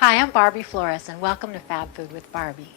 Hi, I'm Barbie Flores, and welcome to Fab Food with Barbie.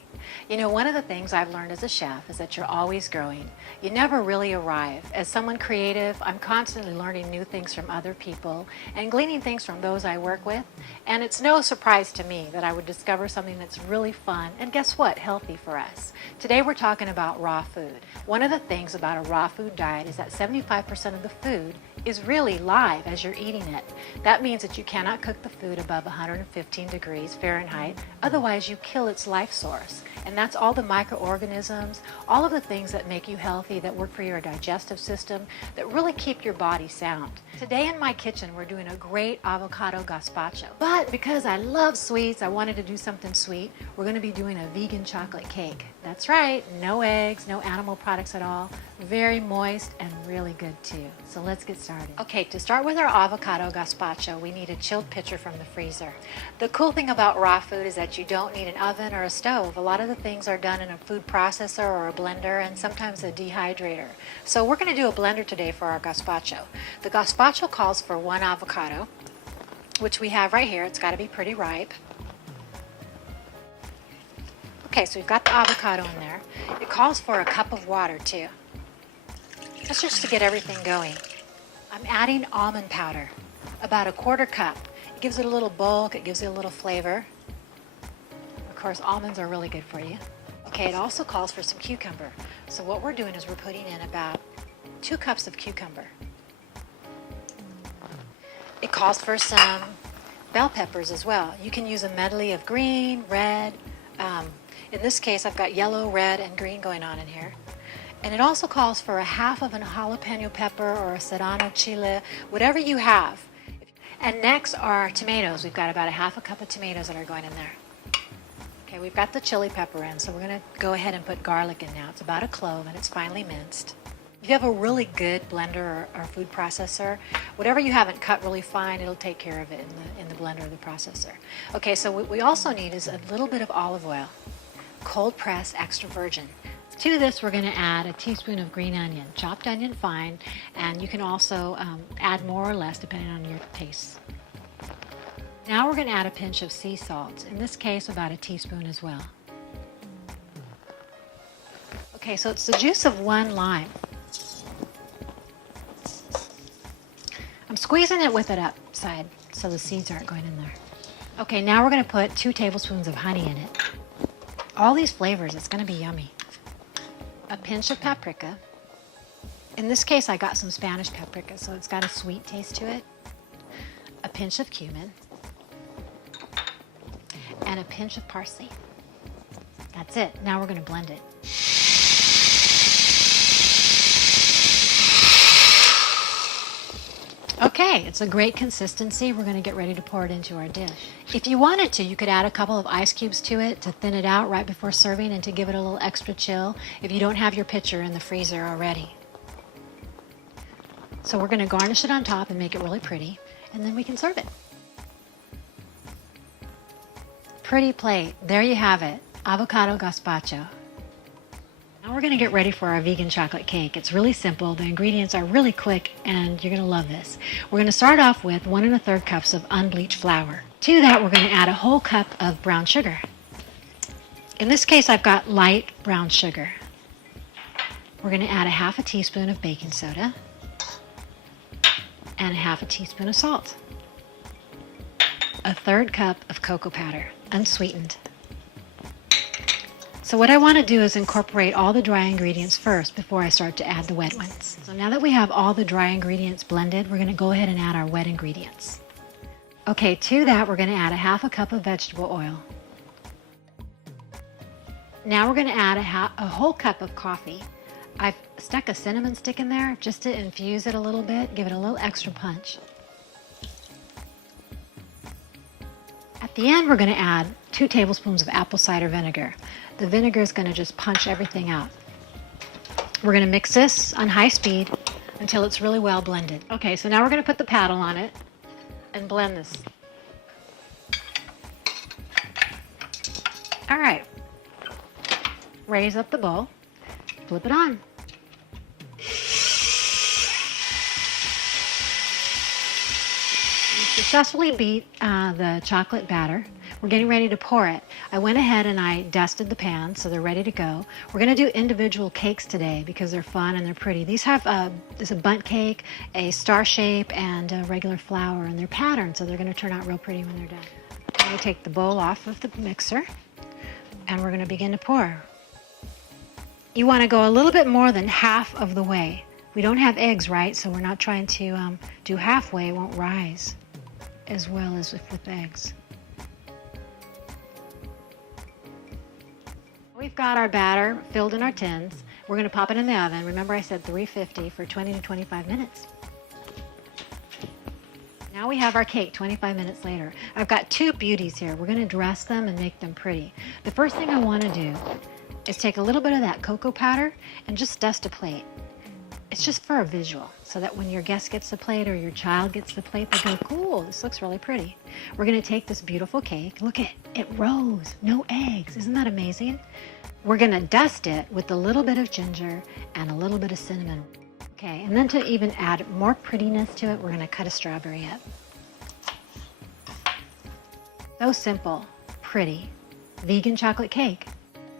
You know, one of the things I've learned as a chef is that you're always growing. You never really arrive. As someone creative, I'm constantly learning new things from other people and gleaning things from those I work with. And it's no surprise to me that I would discover something that's really fun and guess what? Healthy for us. Today we're talking about raw food. One of the things about a raw food diet is that 75% of the food is really live as you're eating it. That means that you cannot cook the food above 115 degrees Fahrenheit, otherwise you kill its life source. And that's all the microorganisms, all of the things that make you healthy, that work for your digestive system, that really keep your body sound. Today in my kitchen, we're doing a great avocado gazpacho. But because I love sweets, I wanted to do something sweet. We're going to be doing a vegan chocolate cake. That's right, no eggs, no animal products at all. Very moist and really good too. So let's get started. Okay, to start with our avocado gazpacho, we need a chilled pitcher from the freezer. The cool thing about raw food is that you don't need an oven or a stove. A lot of the things are done in a food processor or a blender and sometimes a dehydrator. So we're going to do a blender today for our gazpacho. The gazpacho calls for 1 avocado, which we have right here. It's got to be pretty ripe. Okay, so we've got the avocado in there. It calls for a cup of water too. That's just to get everything going. I'm adding almond powder, about 1/4 cup. It gives it a little bulk, it gives it a little flavor. Of course, almonds are really good for you. Okay, it also calls for some cucumber. So what we're doing is we're putting in about 2 cups of cucumber. It calls for some bell peppers as well. You can use a medley of green, red. In this case, I've got yellow, red, and green going on in here. And it also calls for a half of a jalapeno pepper or a serrano chile, whatever you have. And next are tomatoes. We've got about 1/2 cup of tomatoes that are going in there. Okay, we've got the chili pepper in, so we're going to go ahead and put garlic in now. It's about 1 clove and it's finely minced. If you have a really good blender or food processor, whatever you haven't cut really fine, it'll take care of it in the blender or the processor. Okay, so what we also need is a little bit of olive oil, cold press, extra virgin. To this, we're going to add a teaspoon of green onion, chopped onion fine, and you can also add more or less depending on your taste. Now we're going to add a pinch of sea salt, in this case about a teaspoon as well. Okay, so it's the juice of 1 lime. I'm squeezing it with it upside so the seeds aren't going in there. Okay, now we're going to put 2 tablespoons of honey in it. All these flavors, it's going to be yummy. A pinch of paprika. In this case, I got some Spanish paprika, so it's got a sweet taste to it. A pinch of cumin. And a pinch of parsley. That's it. Now we're going to blend it. Okay, it's a great consistency. We're going to get ready to pour it into our dish. If you wanted to, you could add a couple of ice cubes to it to thin it out right before serving and to give it a little extra chill if you don't have your pitcher in the freezer already. So we're going to garnish it on top and make it really pretty, and then we can serve it. Pretty plate. There you have it. Avocado gazpacho. Now we're going to get ready for our vegan chocolate cake. It's really simple. The ingredients are really quick and you're going to love this. We're going to start off with 1 1/3 cups of unbleached flour. To that, we're going to add a whole cup of brown sugar. In this case, I've got light brown sugar. We're going to add 1/2 teaspoon of baking soda and 1/2 teaspoon of salt. 1/3 cup of cocoa powder, unsweetened. So what I want to do is incorporate all the dry ingredients first before I start to add the wet ones. So now that we have all the dry ingredients blended, we're going to go ahead and add our wet ingredients. Okay, to that we're going to add 1/2 cup of vegetable oil. Now we're going to add a whole cup of coffee. I've stuck a cinnamon stick in there just to infuse it a little bit, give it a little extra punch. At the end, we're going to add 2 tablespoons of apple cider vinegar. The vinegar is going to just punch everything out. We're going to mix this on high speed until it's really well blended. Okay, so now we're going to put the paddle on it and blend this. All right. Raise up the bowl, flip it on. Successfully beat the chocolate batter. We're getting ready to pour it. I went ahead and I dusted the pans so they're ready to go. We're going to do individual cakes today because they're fun and they're pretty. These have there's a bundt cake, a star shape, and a regular flower, and they're patterned, so they're going to turn out real pretty when they're done. I'm going to take the bowl off of the mixer, and we're going to begin to pour. You want to go a little bit more than half of the way. We don't have eggs, right? So we're not trying to do halfway. It won't rise as well as if with eggs. We've got our batter filled in our tins. We're going to pop it in the oven. Remember I said 350 for 20 to 25 minutes. Now we have our cake 25 minutes later. I've got two beauties here. We're going to dress them and make them pretty. The first thing I want to do is take a little bit of that cocoa powder and just dust a plate. It's just for a visual, so that when your guest gets the plate or your child gets the plate, they go, cool, this looks really pretty. We're going to take this beautiful cake. Look at it, rose, no eggs. Isn't that amazing? We're going to dust it with a little bit of ginger and a little bit of cinnamon. Okay, and then to even add more prettiness to it, we're going to cut a strawberry up. So simple, pretty, vegan chocolate cake.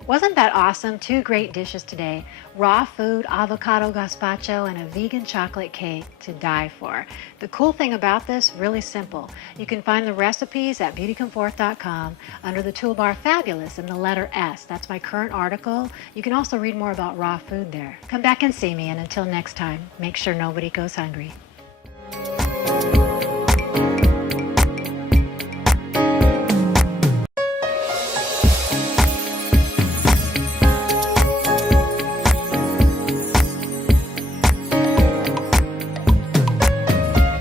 Wasn't that awesome? Two great dishes today. Raw food, avocado gazpacho, and a vegan chocolate cake to die for. The cool thing about this, really simple. You can find the recipes at beautycomforth.com under the toolbar Fabulous and the letter S. That's my current article. You can also read more about raw food there. Come back and see me, and until next time, make sure nobody goes hungry.